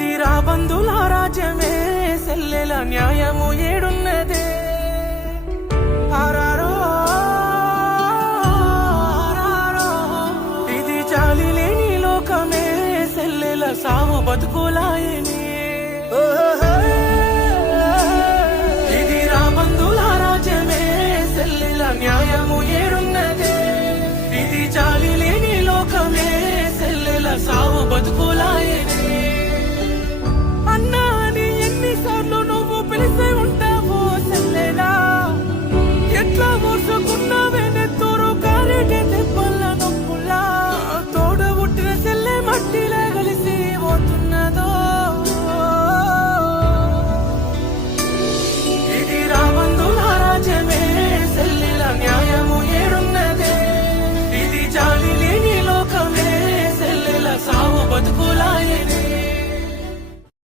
ఇది రాబందుల రాజ్యమే సెల్లెల న్యాయము ఏడున్నదే ఆరారో ఆరారో ఇది జాలి లేని లోకమే సెల్లెల సావు బతుకులాయనే